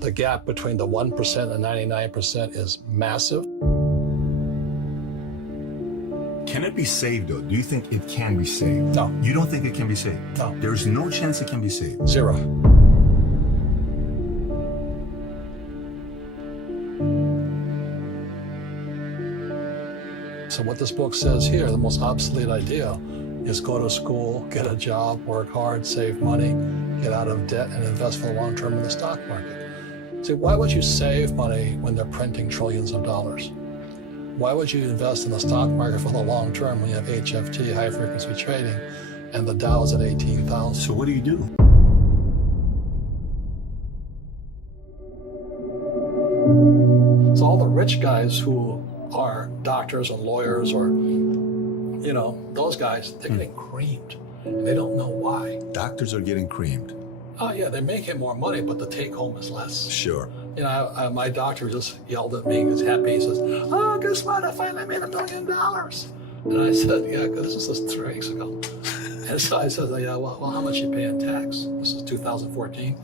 The gap between the 1% and 99% is massive. Can it be saved though? Do you think it can be saved? No. You don't think it can be saved? No. There's no chance it can be saved? Zero. So what this book says here, the most obsolete idea, is go to school, get a job, work hard, save money, get out of debt, and invest for the long term in the stock market. See, why would you save money when they're printing trillions of dollars? Why would you invest in the stock market for the long term when you have HFT, high frequency trading, and the Dow's at 18,000? So what do you do? So all the rich guys who are doctors and lawyers or, you know, those guys, they're getting creamed. They don't know why. Doctors are getting creamed. Oh yeah, they're making more money, but the take home is less. Sure. You know, my doctor just yelled at me. He's happy. He says, "Oh, guess what? I finally made $1 million." And I said, "Yeah, because this was 3 weeks ago." And so I said, "Yeah, well, how much you pay in tax?" This is 2014.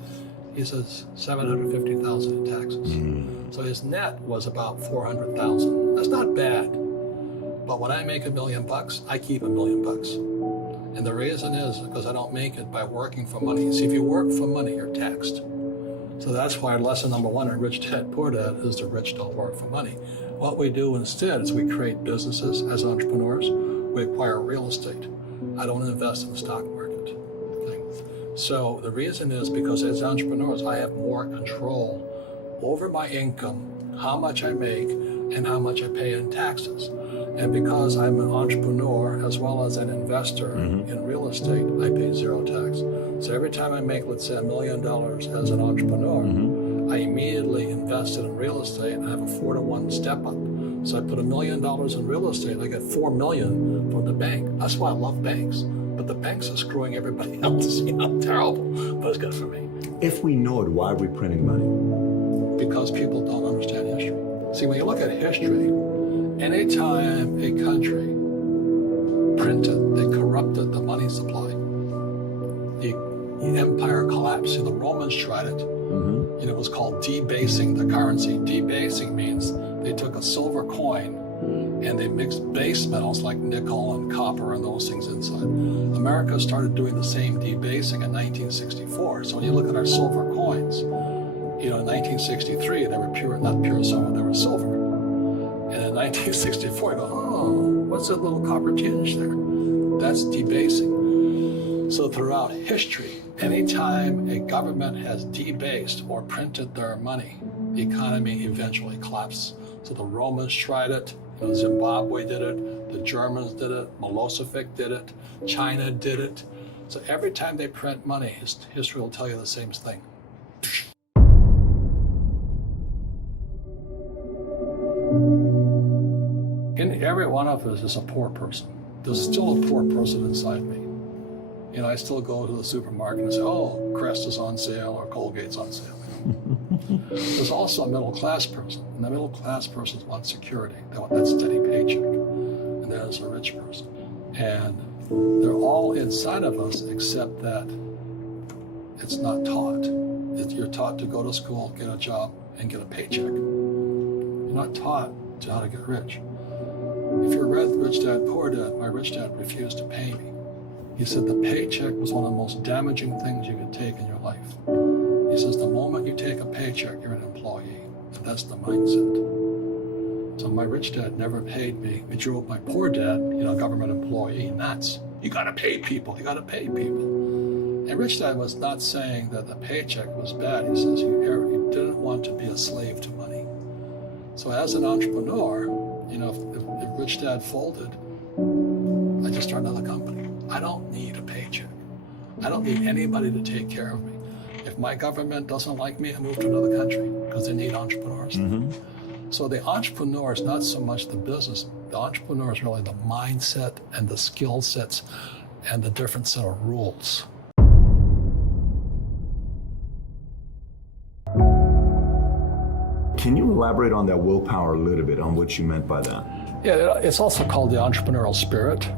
He says, $750,000 in taxes. So his net was about $400,000. That's not bad. But when I make $1 million, I keep $1 million. And the reason is because I don't make it by working for money. See, if you work for money, you're taxed. So that's why lesson number 1 in Rich Dad Poor Dad is the rich don't work for money. What we do instead is we create businesses as entrepreneurs. We acquire real estate. I don't invest in the stock market. Okay? So the reason is because as entrepreneurs, I have more control over my income, how much I make, and how much I pay in taxes. And because I'm an entrepreneur as well as an investor in real estate, I pay 0 tax. So every time I make, let's say, $1 million as an entrepreneur, I immediately invest it in real estate and I have a 4-to-1 step up. So I put $1 million in real estate, I get $4 million from the bank. That's why I love banks. But the banks are screwing everybody else. You know, terrible, but it's good for me. If we know it, why are we printing money? Because people don't understand history. See, when you look at history, anytime a country printed, they corrupted the money supply. The empire collapsed. See, the Romans tried it. And it was called debasing the currency. Debasing means they took a silver coin and they mixed base metals like nickel and copper and those things inside. America started doing the same debasing in 1964. So when you look at our silver coins, you know, in 1963, they were pure, not pure silver, they were silver. And in 1964, you go, oh, what's that little copper tinge there? That's debasing. So throughout history, anytime a government has debased or printed their money, the economy eventually collapses. So the Romans tried it, you know, Zimbabwe did it, the Germans did it, Milosevic did it, China did it. So every time they print money, history will tell you the same thing. In every one of us is a poor person. There's still a poor person inside me. You know, I still go to the supermarket and say, oh, Crest is on sale or Colgate's on sale. There's also a middle class person, and the middle class person wants security. They want that steady paycheck. And there's a rich person. And they're all inside of us except that it's not taught. You're taught to go to school, get a job, and get a paycheck. You're not taught to how to get rich. If you read Rich Dad Poor Dad, my rich dad refused to pay me. He said the paycheck was one of the most damaging things you could take in your life. He says the moment you take a paycheck, you're an employee. And that's the mindset. So my rich dad never paid me. It drove my poor dad, you know, government employee, nuts. You gotta pay people, you gotta pay people. And rich dad was not saying that the paycheck was bad. He says you didn't want to be a slave to money. So as an entrepreneur, you know, if Rich Dad folded, I just started another company. I don't need a paycheck. I don't need anybody to take care of me. If my government doesn't like me, I move to another country because they need entrepreneurs. So the entrepreneur is not so much the business. The entrepreneur is really the mindset and the skill sets and the different set of rules. Can you elaborate on that willpower a little bit, on what you meant by that? Yeah, it's also called the entrepreneurial spirit.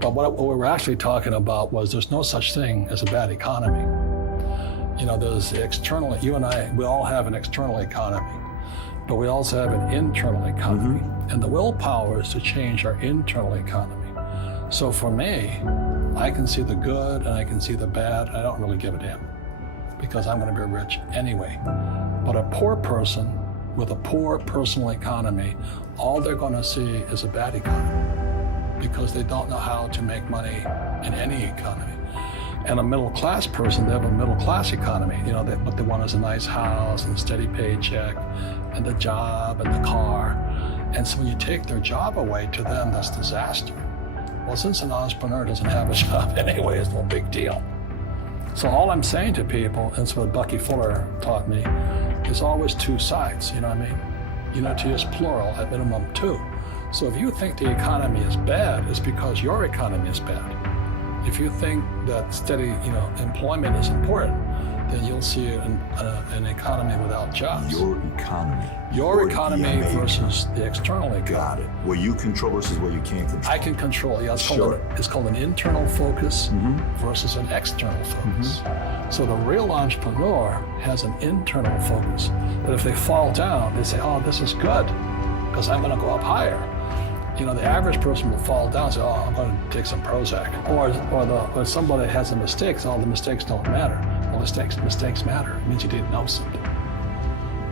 But what we were actually talking about was there's no such thing as a bad economy. There's the external, you and I, we all have an external economy, but we also have an internal economy. And the willpower is to change our internal economy. So for me, I can see the good and I can see the bad. I don't really give a damn because I'm going to be rich anyway. But a poor person with a poor personal economy, all they're going to see is a bad economy because they don't know how to make money in any economy. And a middle class person, they have a middle class economy. What they want is a nice house and a steady paycheck and the job and the car. And so when you take their job away, to them, that's disaster. Well, since an entrepreneur doesn't have a job anyway, it's no big deal. So all I'm saying to people, and it's what Bucky Fuller taught me, is always two sides, you know what I mean? To use plural, at minimum two. So if you think the economy is bad, it's because your economy is bad. If you think that steady, employment is important, then you'll see an economy without jobs. Your economy. Your economy versus the external economy. Got it. Where you control versus where you can't control. I can control. Yeah, Sure. It's called an internal focus versus an external focus. So the real entrepreneur has an internal focus. But if they fall down, they say, "Oh, this is good, because I'm going to go up higher." The average person will fall down and say, "Oh, I'm going to take some Prozac." Or somebody has a mistake, so all the mistakes don't matter. Well, mistakes matter. It means you didn't know something.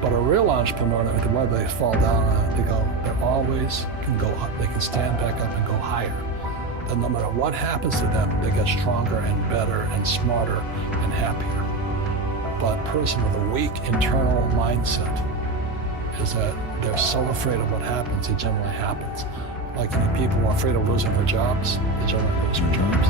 But a real entrepreneur, whether they fall down, they always can go up. They can stand back up and go higher. And no matter what happens to them, they get stronger and better and smarter and happier. But a person with a weak internal mindset is that they're so afraid of what happens, it generally happens. Like people who are afraid of losing their jobs, they generally lose their jobs.